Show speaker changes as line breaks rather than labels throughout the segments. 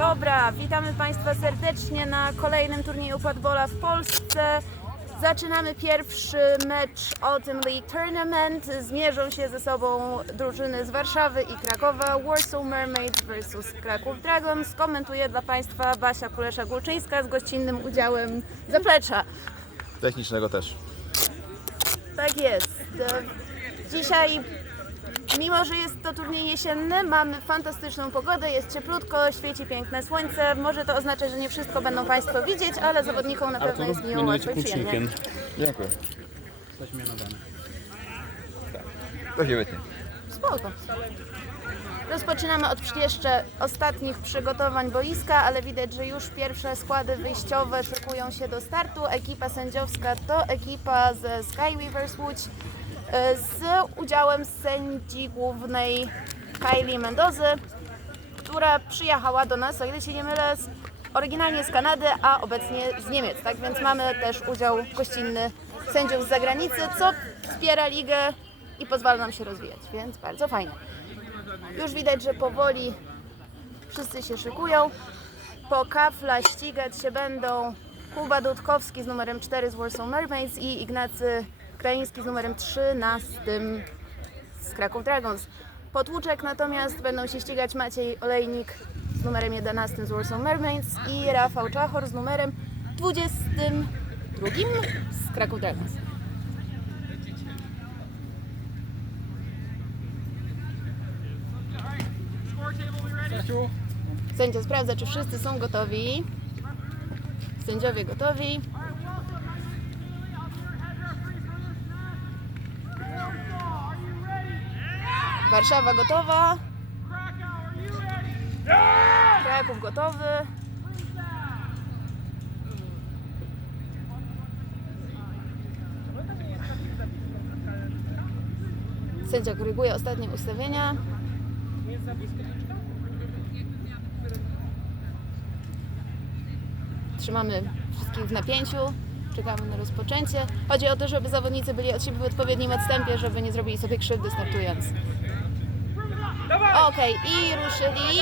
Dobra, witamy Państwa serdecznie na kolejnym turnieju Padbola w Polsce. Zaczynamy pierwszy mecz Autumn League Tournament. Zmierzą się ze sobą drużyny z Warszawy i Krakowa. Warsaw Mermaids vs Kraków Dragons. Komentuje dla Państwa Basia Kulesza-Gulczyńska z gościnnym udziałem zaplecza.
Technicznego też.
Tak jest. Dzisiaj, mimo że jest to turniej jesienny, mamy fantastyczną pogodę, jest cieplutko, świeci piękne słońce. Może to oznacza, że nie wszystko będą Państwo widzieć, ale zawodnikom na pewno jest miło, łatwo i przyjemnie.
Dziękuję.
Jesteśmy mianowane.
To się wytnie.
Spoko. Rozpoczynamy od jeszcze ostatnich przygotowań boiska, ale widać, że już pierwsze składy wyjściowe szykują się do startu. Ekipa sędziowska to ekipa ze Sky Weavers Łódź z udziałem sędzi głównej Kylie Mendozy, która przyjechała do nas, o ile się nie mylę, z, oryginalnie z Kanady, a obecnie z Niemiec. Tak więc mamy też udział gościnny sędziów z zagranicy, co wspiera ligę i pozwala nam się rozwijać, więc bardzo fajnie. Już widać, że powoli wszyscy się szykują. Po kafla ścigać się będą Kuba Dudkowski z numerem 4 z Warsaw Mermaids i Ignacy Kraiński z numerem 13 z Kraków Dragons. Potłuczek natomiast będą się ścigać Maciej Olejnik z numerem 11 z Warsaw Mermaids i Rafał Czachor z numerem 22 z Kraków Dragons. Sędzia sprawdza, czy wszyscy są gotowi. Sędziowie gotowi. Warszawa gotowa. Kraków gotowy. Sędzia koryguje ostatnie ustawienia. Trzymamy wszystkich w napięciu, czekamy na rozpoczęcie. Chodzi o to, żeby zawodnicy byli od siebie w odpowiednim odstępie, żeby nie zrobili sobie krzywdy startując. Okej, i ruszyli.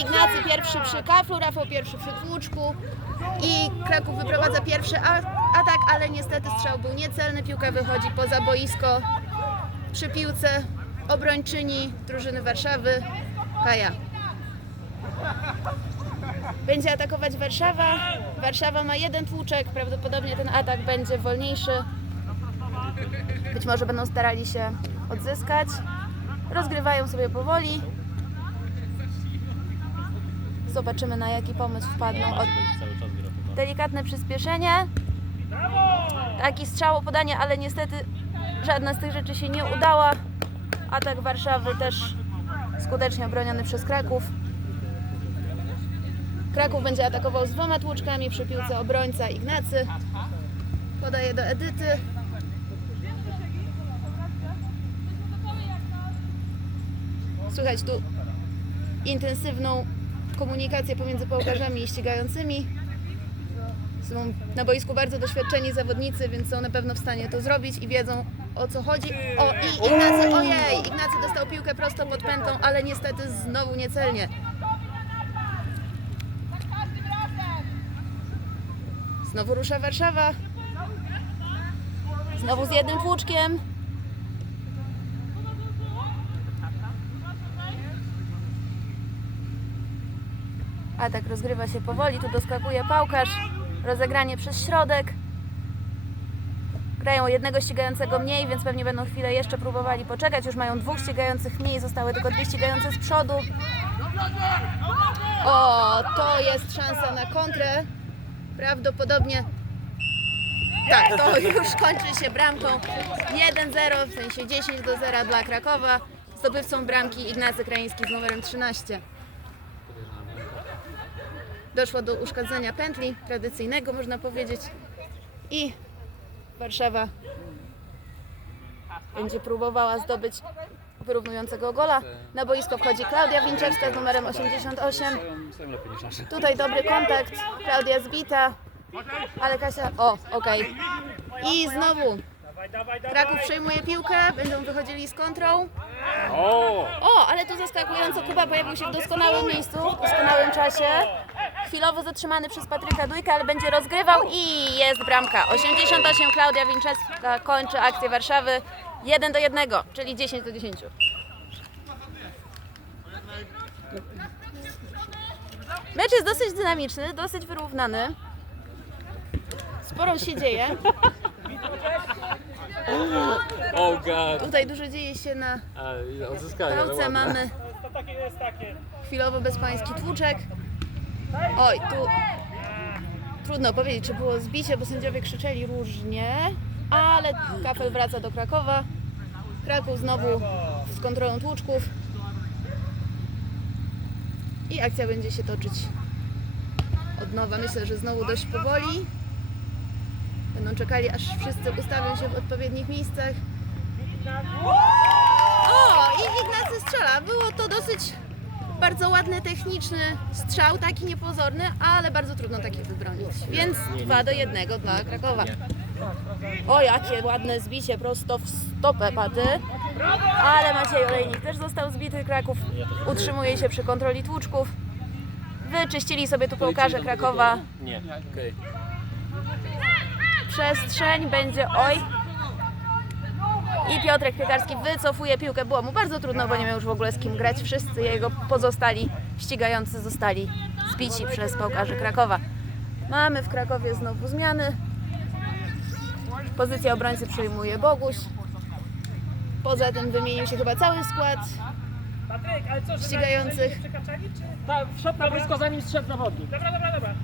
Ignacy pierwszy przy kaflu, Rafał pierwszy przy tłuczku. I Kraków wyprowadza pierwszy atak, ale niestety strzał był niecelny. Piłka wychodzi poza boisko. Przy piłce obrończyni drużyny Warszawy, Kaja. Będzie atakować Warszawa. Warszawa ma jeden tłuczek, prawdopodobnie ten atak będzie wolniejszy. Być może będą starali się odzyskać. Rozgrywają sobie powoli. Zobaczymy na jaki pomysł wpadną. Od... Delikatne przyspieszenie. Taki strzał, podanie, ale niestety żadna z tych rzeczy się nie udała. Atak Warszawy też skutecznie obroniony przez Kraków. Kraków będzie atakował z dwoma tłuczkami przy piłce obrońca Ignacy. Podaje do Edyty. Słychać tu intensywną komunikację pomiędzy piłkarzami i ścigającymi. Są na boisku bardzo doświadczeni zawodnicy, więc są na pewno w stanie to zrobić i wiedzą o co chodzi. O i Ignacy, ojej! Ignacy dostał piłkę prosto pod pętą, ale niestety znowu niecelnie. Znowu rusza Warszawa. Znowu z jednym tłuczkiem. Atak rozgrywa się powoli. Tu doskakuje pałkarz. Rozegranie przez środek. Grają jednego ścigającego mniej, więc pewnie będą chwilę jeszcze próbowali poczekać. Już mają dwóch ścigających mniej, zostały tylko dwie ścigające z przodu. O, to jest szansa na kontrę. Prawdopodobnie tak, to już kończy się bramką 1-0, w sensie 10 do 0 dla Krakowa. Zdobywcą bramki Ignacy Krański z numerem 13. Doszło do uszkodzenia pętli tradycyjnego, można powiedzieć. I Warszawa będzie próbowała zdobyć wyrównującego gola. Na boisko wchodzi Klaudia Winczewska z numerem 88.
stoją lepiej niż nasze.
Tutaj dobry kontakt. Klaudia zbita. Ale Kasia. O, okej. I znowu Kraków przejmuje piłkę, będą wychodzili z kontrą.
O!
O, ale tu zaskakująco Kuba pojawił się w doskonałym miejscu, w doskonałym czasie. Chwilowo zatrzymany przez Patryka Dujka, ale będzie rozgrywał i jest bramka. 88 Klaudia Winczewska kończy akcję Warszawy 1 do 1, czyli 10 do 10. Mecz jest dosyć dynamiczny, dosyć wyrównany. Sporo się dzieje.
Oh god!
Tutaj dużo dzieje się na
A,
Pałce mamy chwilowo bezpański tłuczek. Oj, tu trudno powiedzieć, czy było zbicie, bo sędziowie krzyczeli różnie, ale kafel wraca do Krakowa. Kraków znowu z kontrolą tłuczków. I akcja będzie się toczyć od nowa. Myślę, że znowu dość powoli. Będą czekali, aż wszyscy ustawią się w odpowiednich miejscach. O, i Ignacy strzela. Było to dosyć bardzo ładny, techniczny strzał, taki niepozorny, ale bardzo trudno taki wybronić. Więc 2 do 1 dla Krakowa. O, jakie ładne zbicie prosto w stopę paty. Ale Maciej Olejnik też został zbity. Kraków utrzymuje się przy kontroli tłuczków. Wyczyścili sobie tu piłkarze Krakowa.
Nie.
Przestrzeń będzie oj. I Piotrek Piekarski wycofuje piłkę. Było mu bardzo trudno, bo nie miał już w ogóle z kim grać. Wszyscy jego pozostali ścigający zostali zbici przez piłkarzy Krakowa. Mamy w Krakowie znowu zmiany. Pozycję obrońcy przejmuje Boguś. Poza tym wymienił się chyba cały skład
Patryk, ale co, że
ścigających.
wszedł na blisko zanim strzedł zawodnik.
Dobra, dobra, dobra.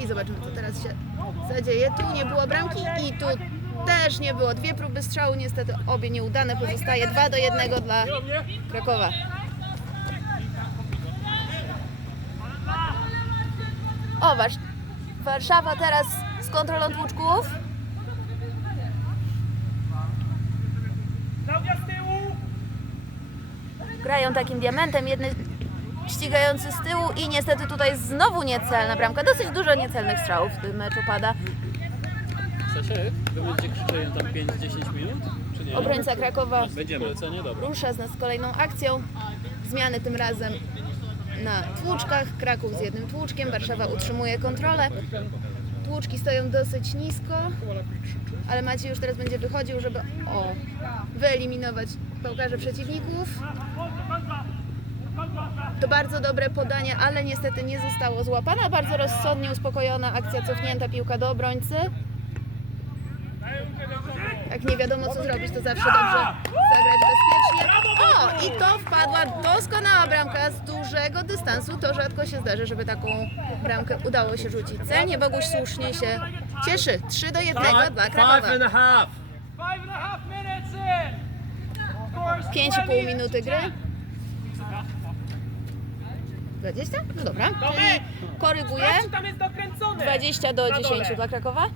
I zobaczymy, co teraz się zadzieje. Tu nie było bramki i tu też nie było. Dwie próby strzału, niestety obie nieudane. Pozostaje 2 do 1 dla Krakowa. O, Warsz- Warszawa teraz z kontrolą tłuczków. Grają takim diamentem, jedny ścigający z tyłu i niestety tutaj znowu niecelna bramka. Dosyć dużo niecelnych strzałów w tym meczu pada.
Chcecie? Wy będziecie krzyczeli tam 5-10 minut? Czy nie?
Obrońca Krakowa
Będziemy. Polecenie? Dobra.
rusza z nas z kolejną akcją. Zmiany tym razem na tłuczkach. Kraków z jednym tłuczkiem. Warszawa utrzymuje kontrolę. Tłuczki stoją dosyć nisko, ale Maciej już teraz będzie wychodził, żeby o, wyeliminować piłkarzy przeciwników. To bardzo dobre podanie, ale niestety nie zostało złapane. Bardzo rozsądnie uspokojona akcja cofnięta piłka do obrońcy. Jak nie wiadomo co zrobić, to zawsze dobrze zagrać bezpiecznie. O! I to wpadła doskonała bramka z dużego dystansu. To rzadko się zdarzy, żeby taką bramkę udało się rzucić. Celnie Boguś słusznie się cieszy. 3 do 1 dla Krakowa.
Five and a half.
Five and a half minutes in! Scores
5,5 minuty gry. 20? No dobra. Czyli koryguje.
Patrz, tam jest dokręcony!
20 do 10 dla Krakowa.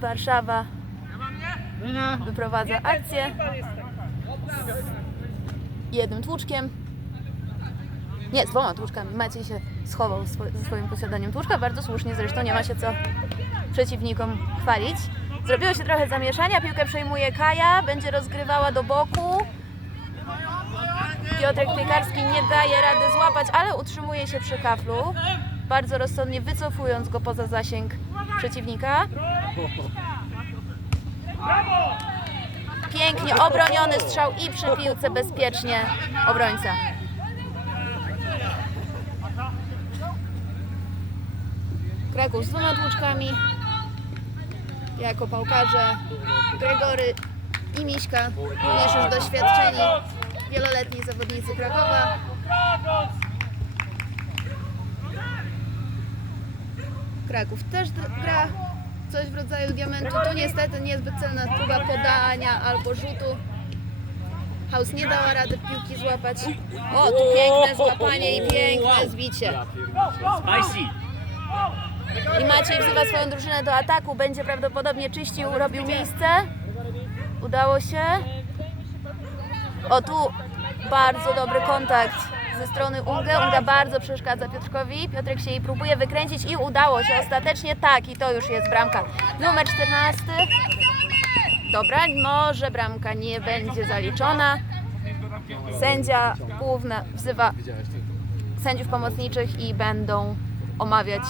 Warszawa wyprowadza akcję jednym tłuczkiem. Nie, z dwoma tłuczkami. Maciej się schował ze swoim posiadaniem tłuczka. Bardzo słusznie zresztą, nie ma się co przeciwnikom chwalić. Zrobiło się trochę zamieszania. Piłkę przejmuje Kaja, będzie rozgrywała do boku. Piotrek Piekarski nie daje rady złapać, ale utrzymuje się przy kaflu. Bardzo rozsądnie wycofując go poza zasięg przeciwnika. Pięknie obroniony strzał i przy piłce bezpiecznie obrońca. Kraków z dwoma tłuczkami. Jako pałkarze Gregory i Miśka, również już doświadczeni, wieloletni zawodnicy Krakowa. Kraków też gra coś w rodzaju diamentu. Tu niestety niezbyt celna próba podania albo rzutu. Haus nie dała rady piłki złapać. O, tu piękne złapanie i piękne zbicie.
Spicy.
I Maciej wzywa swoją drużynę do ataku. Będzie prawdopodobnie czyścił, robił miejsce. Udało się. O, tu bardzo dobry kontakt ze strony Ungę. Unga bardzo przeszkadza Piotrkowi. Piotrek się jej próbuje wykręcić i udało się ostatecznie tak i to już jest bramka. Numer 14. Dobra, może bramka nie będzie zaliczona. Sędzia główna wzywa sędziów pomocniczych i będą omawiać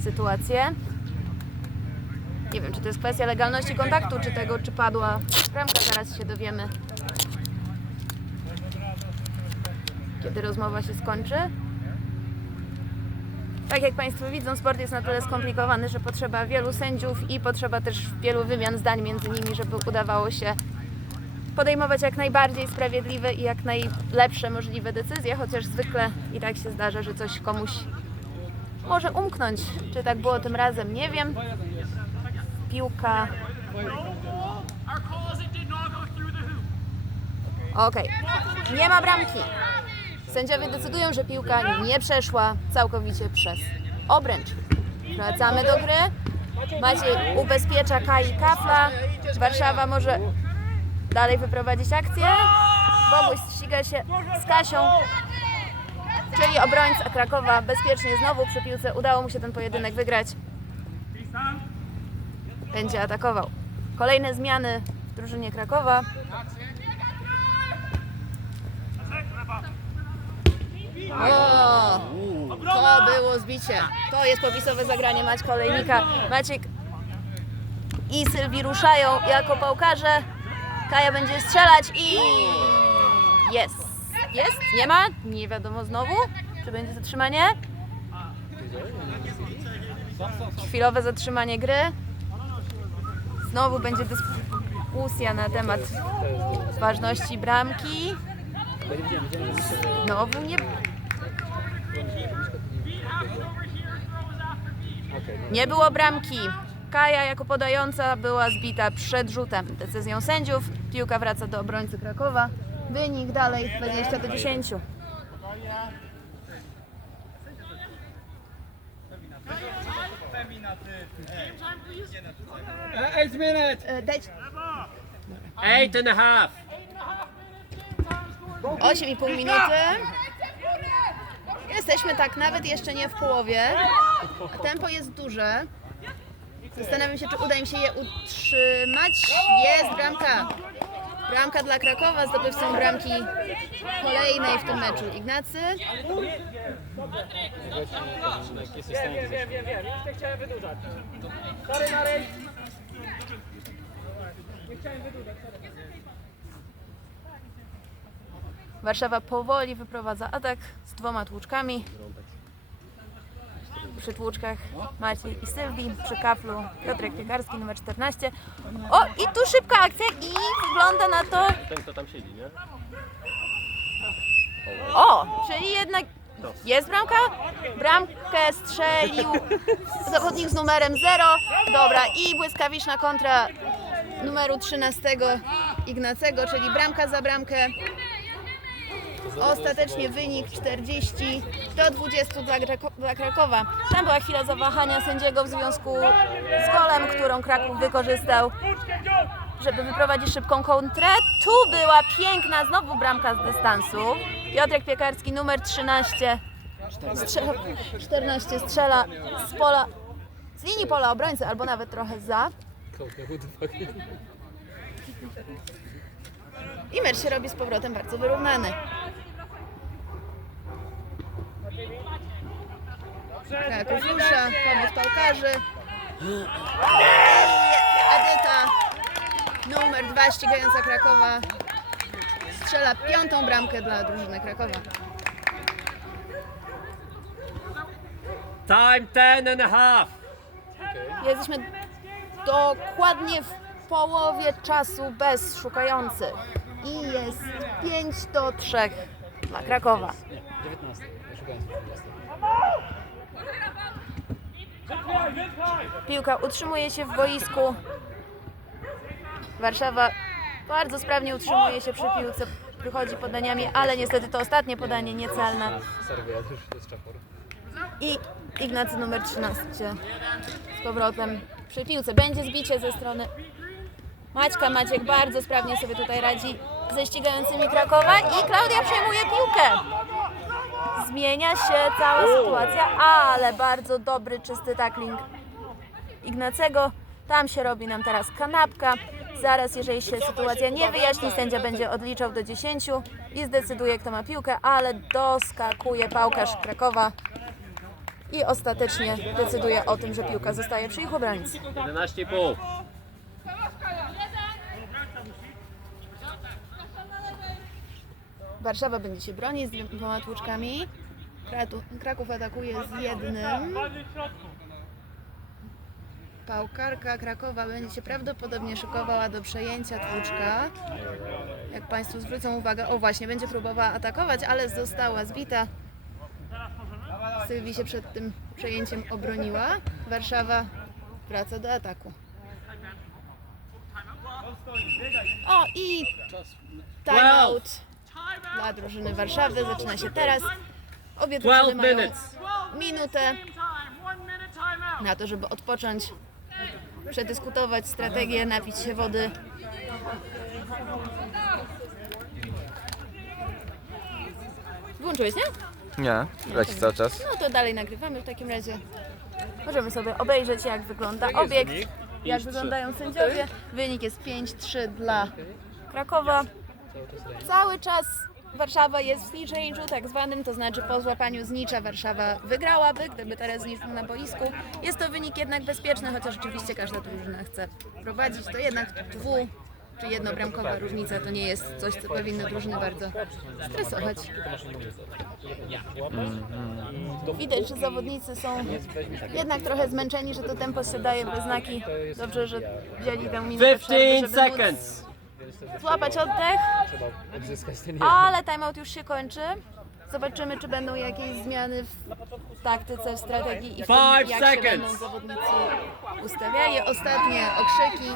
sytuację. Nie wiem, czy to jest kwestia legalności kontaktu, czy tego, czy padła bramka, zaraz się dowiemy. Kiedy rozmowa się skończy. Tak jak Państwo widzą, sport jest na tyle skomplikowany, że potrzeba wielu sędziów i potrzeba też wielu wymian zdań między nimi, żeby udawało się podejmować jak najbardziej sprawiedliwe i jak najlepsze możliwe decyzje, chociaż zwykle i tak się zdarza, że coś komuś może umknąć. Czy tak było tym razem, nie wiem. Piłka. Okej. Nie ma bramki. Sędziowie decydują, że piłka nie przeszła całkowicie przez obręcz. Wracamy do gry. Maciej ubezpiecza Kai Kafla. Warszawa może dalej wyprowadzić akcję. Boguś ściga się z Kasią, czyli obrońca Krakowa bezpiecznie znowu przy piłce. Udało mu się ten pojedynek wygrać. Będzie atakował. Kolejne zmiany w drużynie Krakowa. O, to było zbicie. To jest popisowe zagranie Maćka Olejnika. Maciek i Sylwii ruszają jako pałkarze. Kaja będzie strzelać i jest. Jest? Nie ma? Nie wiadomo znowu. Czy będzie zatrzymanie? Chwilowe zatrzymanie gry. Znowu będzie dyskusja na temat ważności bramki. Znowu nie. Nie było bramki. Kaja jako podająca była zbita przed rzutem. Decyzją sędziów piłka wraca do obrońcy Krakowa. Wynik dalej 20 do 10.
Eight minutes! Eight and a half!
8,5 minuty. Jesteśmy tak nawet jeszcze nie w połowie. Tempo jest duże. Zastanawiam się, czy uda im się je utrzymać. Jest bramka. Bramka dla Krakowa, zdobywcą bramki kolejnej w tym meczu. Ignacy.
Wiem, wiem, wiem, wiem, wiem. Już nie chciałem wydłużać. Sorry, Marek. Nie chciałem wydłużać, sorry.
Warszawa powoli wyprowadza atak z dwoma tłuczkami. Przy tłuczkach Maciej i Sylwii, przy kaflu Piotrek Piekarski numer 14. O, i tu szybka akcja i wygląda na to...
Ten, kto tam siedzi, nie?
O, czyli jednak jest bramka? Bramkę strzelił zawodnik z numerem 0. Dobra, i błyskawiczna kontra numeru 13 Ignacego, czyli bramka za bramkę. Ostatecznie wynik 40 do 20 dla, Grako- dla Krakowa. Tam była chwila zawahania sędziego w związku z golem, którą Kraków wykorzystał, żeby wyprowadzić szybką kontrę. Tu była piękna znowu bramka z dystansu. Piotrek Piekarski numer 13 strzela, 14 strzela z pola, z linii pola obrońcy albo nawet trochę za. I mecz się robi z powrotem bardzo wyrównany. Kraków rusza, pomoc pałkarzy. Edyta, numer dwa ścigająca Krakowa, strzela piątą bramkę dla drużyny Krakowa.
Time ten and a half!
Jesteśmy dokładnie w połowie czasu bez szukających. I jest 5 do 3 dla Krakowa.
19. Ja szukałem 20.
Piłka utrzymuje się w boisku. Warszawa bardzo sprawnie utrzymuje się przy piłce. Wychodzi podaniami, ale niestety to ostatnie podanie
czapor.
I Ignacy numer 13 z powrotem przy piłce. Będzie zbicie ze strony Maćka. Maciek bardzo sprawnie sobie tutaj radzi ze ścigającymi Krakowa i Klaudia przejmuje piłkę. Zmienia się cała sytuacja, ale bardzo dobry, czysty tackling Ignacego. Tam się robi nam teraz kanapka. Zaraz, jeżeli się sytuacja nie wyjaśni, sędzia będzie odliczał do 10 i zdecyduje, kto ma piłkę, ale doskakuje pałkarz Krakowa i ostatecznie decyduje o tym, że piłka zostaje przy ich obrońcy.
11,5.
Warszawa będzie się bronić z dwoma tłuczkami. Kraków atakuje z jednym. Pałkarka Krakowa będzie się prawdopodobnie szykowała do przejęcia tłuczka. Jak Państwo zwrócą uwagę, o właśnie, będzie próbowała atakować, ale została zbita. Sylwii się przed tym przejęciem obroniła. Warszawa wraca do ataku. O i timeout dla drużyny Warszawy. Zaczyna się teraz. Obie drużyny
12
mają minutę na to, żeby odpocząć, przedyskutować strategię, napić się wody. Włączyłeś, nie?
Nie, leci cały czas.
No to dalej nagrywamy w takim razie. Możemy sobie obejrzeć, jak wygląda obiekt, jak wyglądają sędziowie. Wynik jest 5-3 dla Krakowa. Cały czas Warszawa jest w range'u tak zwanym, to znaczy po złapaniu znicza Warszawa wygrałaby, gdyby teraz znicz był na boisku. Jest to wynik jednak bezpieczny, chociaż oczywiście każda drużyna chce prowadzić, to jednak dwu czy jednobramkowa różnica to nie jest coś, co powinno drużyny bardzo stresować. Widać, że zawodnicy są jednak trochę zmęczeni, że to tempo się daje we znaki. Dobrze, że wzięli tę minutę przerwy,
15
żeby móc
seconds.
Złapać oddech. Ale timeout już się kończy. Zobaczymy, czy będą jakieś zmiany w taktyce, w strategii i w tym,
Five
jak się
seconds.
będą zawodnicy ustawiali. Ostatnie okrzyki.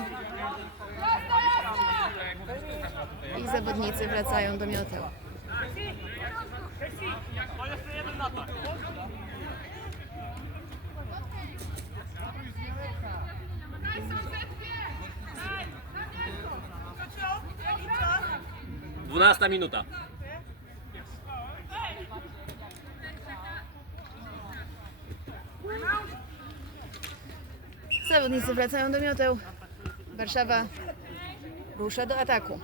I zawodnicy wracają do mioteł.
Dwunasta minuta.
Zawodnicy wracają do mioteł. Warszawa rusza do ataku.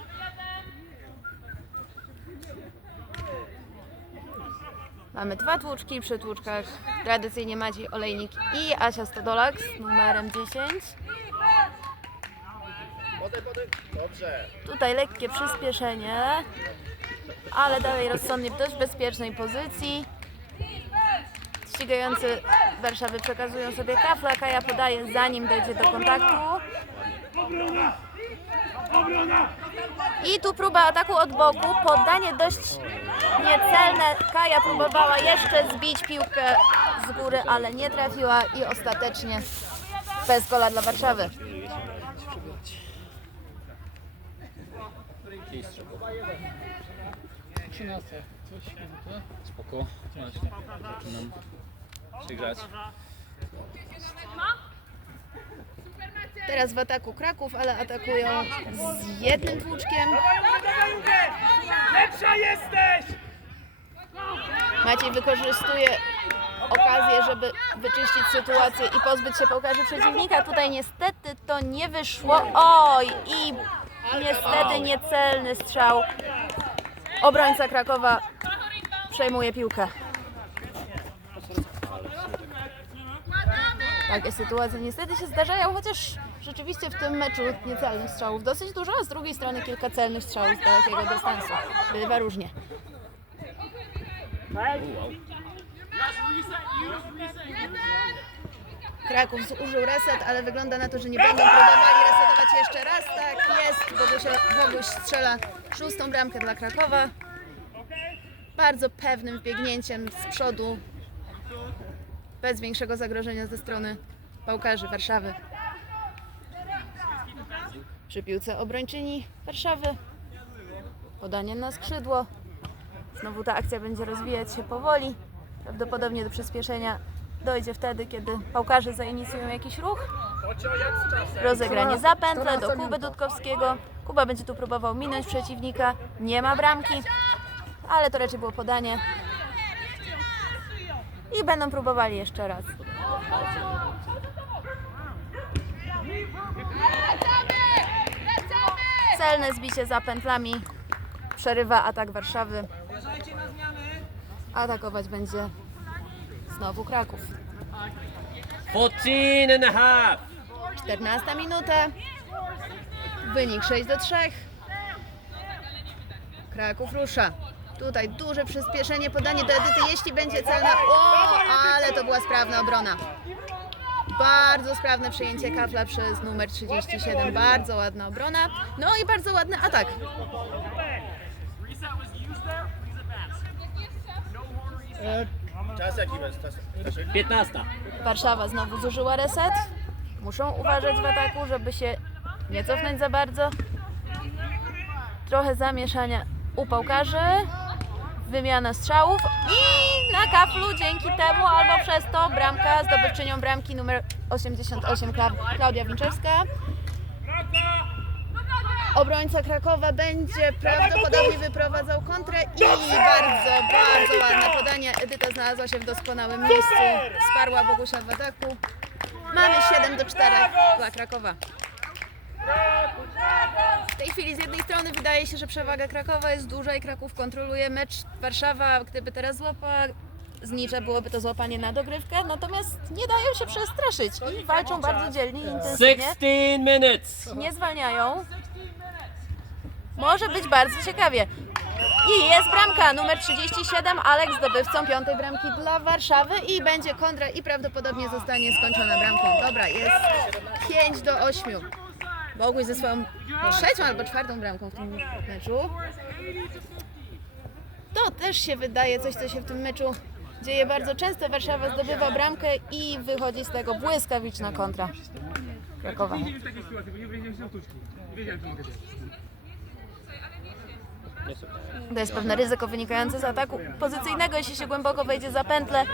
Mamy dwa tłuczki przy tłuczkach. Tradycyjnie Maciej Olejnik i Asia Stodolak z numerem 10. Tutaj lekkie przyspieszenie, ale dalej rozsądnie w dość bezpiecznej pozycji. Ścigający Warszawy przekazują sobie kafla, Kaja podaje zanim dojdzie do kontaktu. I tu próba ataku od boku, poddanie dość niecelne. Kaja próbowała jeszcze zbić piłkę z góry, ale nie trafiła i ostatecznie bez gola dla Warszawy.
Trzynaste. Coś minutę. Spoko. 13. Zaczynam się grać.
Teraz w ataku Kraków, ale atakują z jednym tłuczkiem.
Lepsza jesteś!
Maciej wykorzystuje okazję, żeby wyczyścić sytuację i pozbyć się piłkarzy przeciwnika. Tutaj niestety to nie wyszło. Oj, i niestety niecelny strzał. Obrońca Krakowa przejmuje piłkę. Takie sytuacje niestety się zdarzają, chociaż rzeczywiście w tym meczu niecelnych strzałów dosyć dużo, a z drugiej strony kilka celnych strzałów z dalekiego dystansu. Bywa różnie. Kraków zużył reset, ale wygląda na to, że nie będą próbowali resetować jeszcze raz. Tak jest, Bogusia, Boguś strzela szóstą bramkę dla Krakowa. Bardzo pewnym biegnięciem z przodu, bez większego zagrożenia ze strony pałkarzy Warszawy. Przy piłce obrończyni Warszawy. Podanie na skrzydło. Znowu ta akcja będzie rozwijać się powoli. Prawdopodobnie do przyspieszenia dojdzie wtedy, kiedy pałkarze zainicjują jakiś ruch. Rozegranie za pętlę do Kuby Dudkowskiego. Kuba będzie tu próbował minąć przeciwnika. Nie ma bramki, ale to raczej było podanie. i będą próbowali jeszcze raz. Celne zbicie za pętlami przerywa atak Warszawy. Atakować będzie znowu Kraków.
14 and a half.
14 minuta. Wynik 6 do 3. Kraków rusza. Tutaj duże przyspieszenie, podanie do Edyty, jeśli będzie celna. O, ale to była sprawna obrona. Bardzo sprawne przejęcie kafla przez numer 37. Bardzo ładna obrona. No i bardzo ładny atak.
Czas jaki jest? Czas, Stasiek?
15.
Warszawa znowu zużyła reset. Muszą uważać w ataku, żeby się nie cofnąć za bardzo. Trochę zamieszania u pałkarzy. Wymiana strzałów i na kaflu dzięki temu albo przez to bramka zdobywczynią bramki numer 88 Kla- Klaudia Winczewska. Obrońca Krakowa będzie prawdopodobnie wyprowadzał kontrę i bardzo, bardzo ładne podanie. Edyta znalazła się w doskonałym miejscu, wsparła Bogusia w ataku. Mamy 7 do 4 dla Krakowa. W tej chwili z jednej strony wydaje się, że przewaga Krakowa jest duża i Kraków kontroluje mecz. Warszawa, gdyby teraz złapała znicza, byłoby to złapanie na dogrywkę, natomiast nie dają się przestraszyć i walczą bardzo dzielnie i intensywnie.
16 minutes.
Nie zwalniają. Może być bardzo ciekawie. I jest bramka numer 37, Aleks zdobywcą piątej bramki dla Warszawy i będzie kontra i prawdopodobnie zostanie skończona bramką. Dobra, jest 5 do 8. Boguś ze swoją no, trzecią albo czwartą bramką w tym meczu. To też się wydaje coś, co się w tym meczu dzieje bardzo często. Warszawa zdobywa bramkę i wychodzi z tego błyskawiczna kontra Krakowa. To jest pewne ryzyko wynikające z ataku pozycyjnego, jeśli się głęboko wejdzie za pętlę.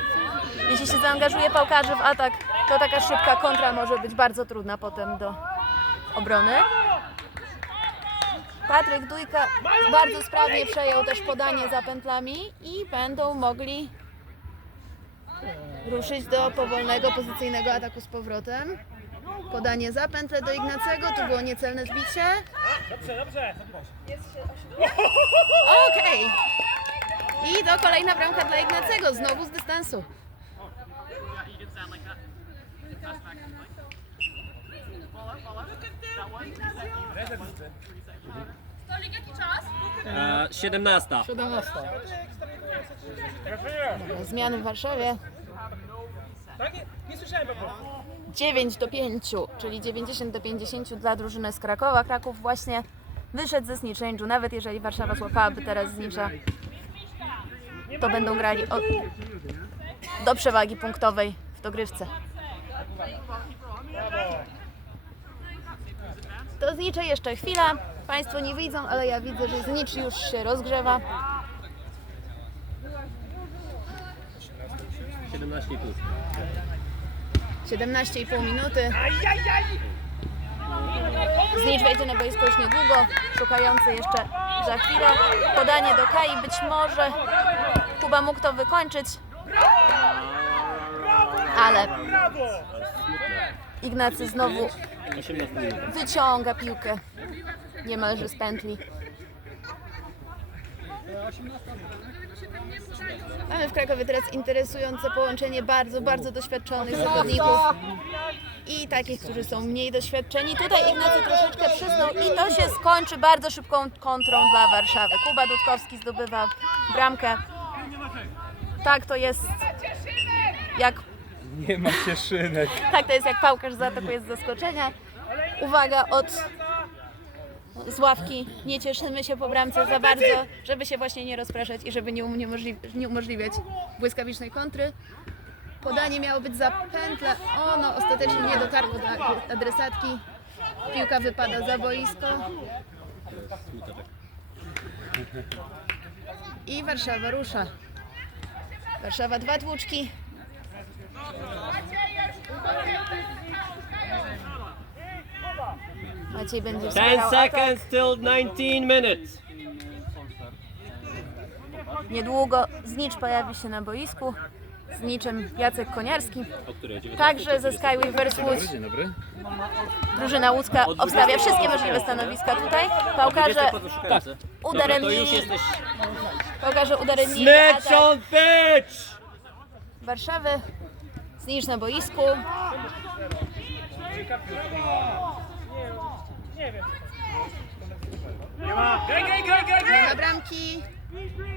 Jeśli się zaangażuje pałkarzy w atak, to taka szybka kontra może być bardzo trudna potem do obrony. Patryk Dujka bardzo sprawnie przejął też podanie za pętlami i będą mogli ruszyć do powolnego, pozycyjnego ataku z powrotem. Podanie za pętlę do Ignacego, tu było niecelne zbicie.
Dobrze, dobrze.
Okej. I to kolejna bramka dla Ignacego, znowu z dystansu.
Uh, 17.
17.
Zmiany w Warszawie.
Tak? Nie, nie słyszałem po prostu.
9 do 5, czyli 90 do 50 dla drużyny z Krakowa. Kraków właśnie wyszedł ze range'u, nawet jeżeli Warszawa złapałaby teraz znicza, to będą grali o, do przewagi punktowej w dogrywce. To znicze jeszcze chwila. Państwo nie widzą, ale ja widzę, że znicz już się rozgrzewa.
17,5.
17,5 minuty. Znicz wejdzie na boisko już niedługo, szukający jeszcze za chwilę. Podanie do Kai, być może Kuba mógł to wykończyć, ale Ignacy znowu
18
wyciąga piłkę niemalże z pętli. Mamy w Krakowie teraz interesujące połączenie bardzo, bardzo doświadczonych zawodników i takich, którzy są mniej doświadczeni. Tutaj Ignacy troszeczkę przysnął i to się skończy bardzo szybką kontrą dla Warszawy. Kuba Dudkowski zdobywa bramkę. Tak to jest jak
Nie ma cieszynek.
tak, to jest jak pałkarz zaatakuje z zaskoczenia. Uwaga od z ławki. Nie cieszymy się po bramce za bardzo, żeby się właśnie nie rozpraszać i żeby nie, uniemożliw nie umożliwiać błyskawicznej kontry. Podanie miało być za pętlę. Ono ostatecznie nie dotarło do adresatki. Piłka wypada za boisko. I Warszawa rusza. Warszawa dwa tłuczki. Maciej będzie
10
wspierał atak.
seconds till 19 minutes.
Niedługo znicz pojawi się na boisku. z niczym Jacek Koniarski.
O której? 19?
Także ze Skyweavers Łódź
Dzień dobry.
drużyna łódzka obstawia wszystkie możliwe stanowiska tutaj. Pałkarze
Tak.
udarem
to już jesteś.
Pałkarze
Snitch on pitch!
Warszawy. Znicz na boisku. Nie ma bramki.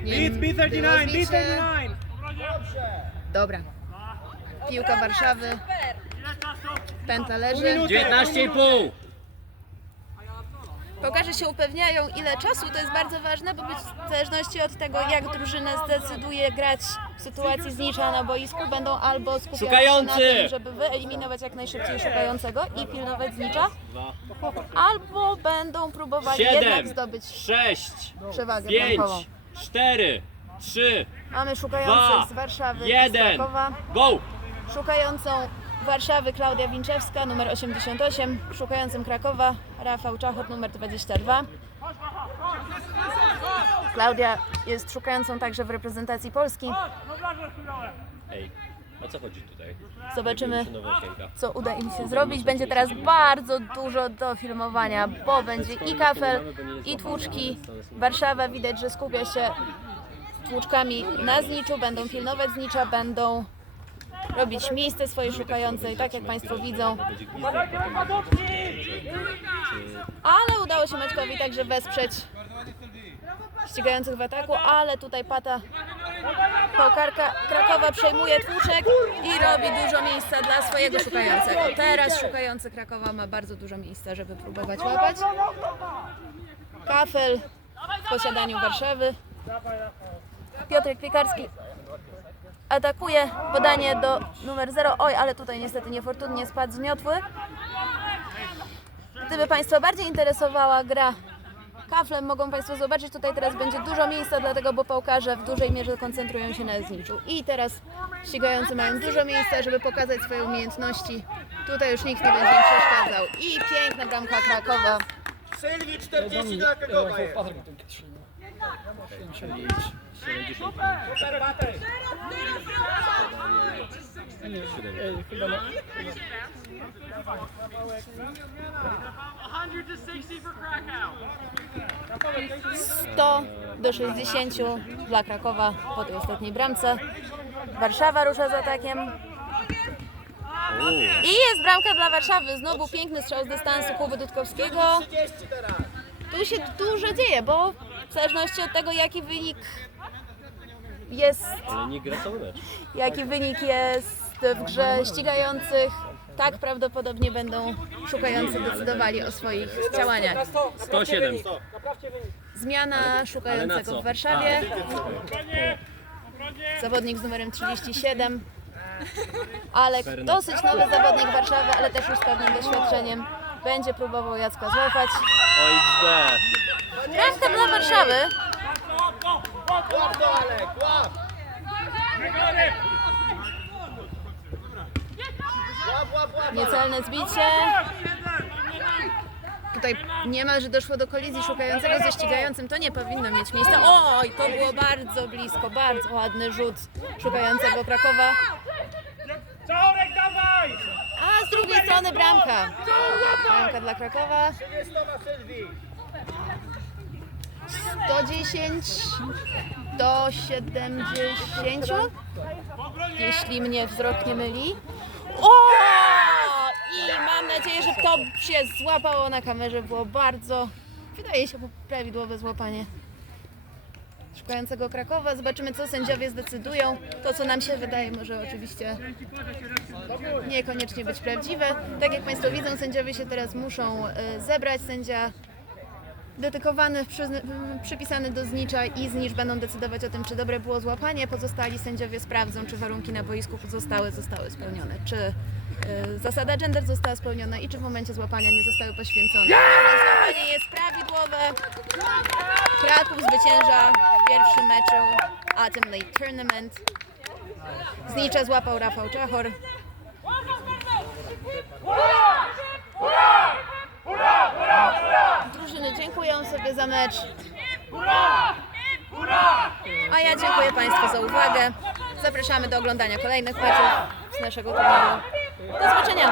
Nie B39, B39. Dobra. Piłka Warszawy. Pętla leży.
19,5!
Piłkarze się upewniają ile czasu, to jest bardzo ważne, bo być w zależności od tego jak drużyna zdecyduje grać sytuacji znicza na boisku, będą albo skupiać się na
Szukający!
tym, żeby wyeliminować jak najszybciej szukającego i pilnować znicza, albo będą próbowali jednak
7,
zdobyć
6,
przewagę
5,
bramkową.
4, 3,
Mamy szukających
2,
z Warszawy i z
1,
Krakowa.
go!
Szukającą Warszawy Klaudia Winczewska, numer 88. Szukającym Krakowa Rafał Czachot, numer 22. Klaudia jest szukającą także w reprezentacji Polski.
Ej, o co chodzi tutaj?
Zobaczymy, co uda im się zrobić. Będzie teraz bardzo dużo do filmowania, bo będzie i kafel, i tłuczki. Warszawa widać, że skupia się tłuczkami na zniczu, będą pilnować znicza, będą robić miejsce swojej szukającej, tak jak Państwo widzą. Ale udało się Maćkowi także wesprzeć ścigających w ataku, ale tutaj pata Pałkarka Krakowa przejmuje tłuczek i robi dużo miejsca dla swojego szukającego. Teraz szukający Krakowa ma bardzo dużo miejsca, żeby próbować łapać. Kafel w posiadaniu Warszawy. Piotrek Piekarski atakuje podanie do numer 0. Oj, ale tutaj niestety niefortunnie spadł z miotły. Gdyby Państwa bardziej interesowała gra kaflem, mogą Państwo zobaczyć, tutaj teraz będzie dużo miejsca, dlatego bo pałkarze w dużej mierze koncentrują się na zniczu. I teraz ścigający mają dużo miejsca, żeby pokazać swoje umiejętności. Tutaj już nikt nie będzie im przeszkadzał. I piękna bramka Krakowa.
Sylwii 40 dla Krakowa jest.
Czyli 70.
To do 60 dla Krakowa po tej ostatniej bramce. Warszawa rusza z atakiem. I jest bramka dla Warszawy. Znowu piękny strzał z dystansu Kuby Dudkowskiego. Tu się dużo dzieje, bo w zależności od tego jaki wynik jest
nie
jaki wynik jest w grze ścigających, tak prawdopodobnie będą szukający decydowali o swoich działaniach.
107.
Zmiana szukającego w Warszawie. Zawodnik z numerem 37. Alek, dosyć nowy zawodnik Warszawy, ale też już z pewnym doświadczeniem. Będzie próbował Jacka złapać.
Oj, źle.
Bramka dla Warszawy.
Łap to, Alek, łap! Łap, łap, łap!
Niecelne zbicie. Tutaj niemalże doszło do kolizji szukającego ze ścigającym. To nie powinno mieć miejsca. Oj, to było bardzo blisko. Bardzo ładny rzut szukającego Krakowa. A z drugiej strony bramka. Bramka dla Krakowa.
30 Sylwii.
110 do 70. Jeśli mnie wzrok nie myli. O! I mam nadzieję, że to się złapało na kamerze. Było bardzo, wydaje się, prawidłowe złapanie szukającego Krakowa. Zobaczymy, co sędziowie zdecydują. To, co nam się wydaje, może oczywiście niekoniecznie być prawdziwe. Tak jak Państwo widzą, sędziowie się teraz muszą e, zebrać. Sędzia dedykowany, m, przypisany do znicza i znicz będą decydować o tym, czy dobre było złapanie. Pozostali sędziowie sprawdzą, czy warunki na boisku pozostałe zostały spełnione, czy y, zasada gender została spełniona i czy w momencie złapania nie zostały poświęcone. Ale złapanie jest prawidłowe. Kraków zwycięża w pierwszym meczu Atom Late Tournament. Znicza złapał Rafał Czachor. Drużyny dziękują sobie za mecz. A ja dziękuję Państwu za uwagę. Zapraszamy do oglądania kolejnych meczów z naszego turnieju. Do zobaczenia!